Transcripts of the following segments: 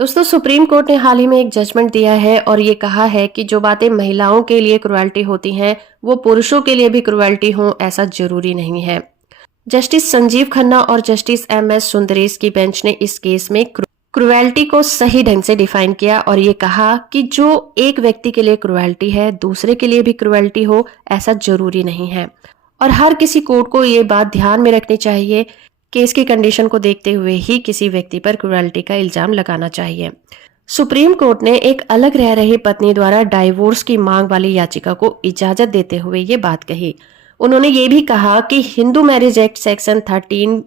दोस्तों, supreme court ने हाल ही में एक जजमेंट दिया है और ये कहा है कि जो बातें महिलाओं के लिए क्रुएल्टी होती हैं वो पुरुषों के लिए भी क्रुएल्टी हो, ऐसा जरूरी नहीं है। जस्टिस संजीव खन्ना और जस्टिस एम.एस. सुंदरेश की बेंच ने इस केस में क्रुएल्टी को सही ढंग से डिफाइन किया और ये कहा कि जो एक व्यक्ति के लिए क्रुएल्टी है दूसरे के लिए भी क्रुएल्टी हो, ऐसा जरूरी नहीं है। और हर किसी कोर्ट को ये बात ध्यान में रखनी चाहिए, केस की कंडीशन को देखते हुए ही किसी व्यक्ति पर क्रुएल्टी का इल्जाम लगाना चाहिए। सुप्रीम कोर्ट ने एक अलग रह रही पत्नी द्वारा डाइवोर्स की मांग वाली याचिका को इजाजत देते हुए ये बात कही। उन्होंने ये भी कहा कि Hindu marriage act section 13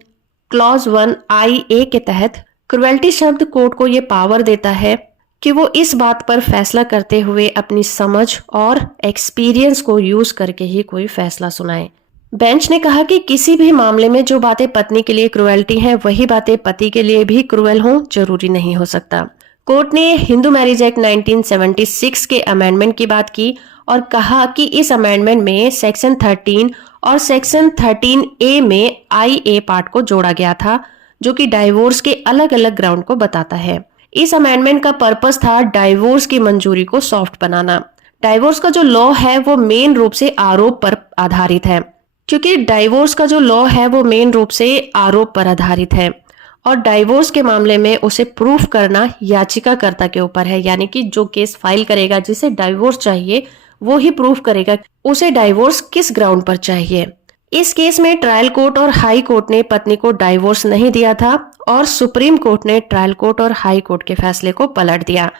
clause 1 IA के तहत क्रुएल्टी शब्द कोर्ट को ये पावर देता है कि वो इस बात पर फैसला करते हुए अपनी समझ और एक्सपीरियंस को यूज करके ही कोई फैसला सुनाए। बेंच ने कहा कि किसी भी मामले में जो बातें पत्नी के लिए क्रुएल्टी हैं, वही बातें पति के लिए भी क्रुएल हों, जरूरी नहीं हो सकता। कोर्ट ने हिंदू मैरिज एक्ट 1976 के अमेंडमेंट की बात की और कहा कि इस अमेंडमेंट में सेक्शन 13 और सेक्शन 13A में IA पार्ट को जोड़ा गया था, जो कि डाइवोर्स के अलग अलग ग्राउंड को बताता है। इस अमेंडमेंट का पर्पस था डाइवोर्स की मंजूरी को सॉफ्ट बनाना। डाइवोर्स का जो लॉ है वो मेन रूप से आरोप पर आधारित है, क्योंकि डाइवोर्स का जो लॉ है वो मेन रूप से आरोप पर आधारित है और डाइवोर्स के मामले में उसे प्रूफ करना याचिकाकर्ता के ऊपर है। यानी कि जो केस फाइल करेगा, जिसे डाइवोर्स चाहिए, वो ही प्रूफ करेगा उसे डाइवोर्स किस ग्राउंड पर चाहिए। इस केस में ट्रायल कोर्ट और हाई कोर्ट ने पत्नी को डाइवोर्स नहीं दिया था और सुप्रीम कोर्ट ने ट्रायल कोर्ट और हाई कोर्ट के फैसले को पलट दिया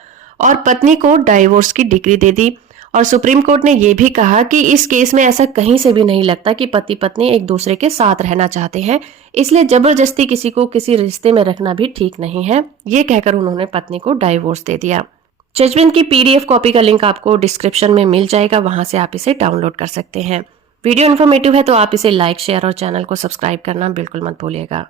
और पत्नी को डाइवोर्स की डिग्री दे दी। और सुप्रीम कोर्ट ने यह भी कहा कि इस केस में ऐसा कहीं से भी नहीं लगता कि पति पत्नी एक दूसरे के साथ रहना चाहते हैं, इसलिए जबरदस्ती किसी को किसी रिश्ते में रखना भी ठीक नहीं है। ये कहकर उन्होंने पत्नी को डाइवोर्स दे दिया। जजमेंट की PDF कॉपी का लिंक आपको डिस्क्रिप्शन में मिल जाएगा, वहां से आप इसे डाउनलोड कर सकते हैं। वीडियो इन्फॉर्मेटिव है तो आप इसे लाइक, शेयर और चैनल को सब्सक्राइब करना बिल्कुल मत भूलिएगा।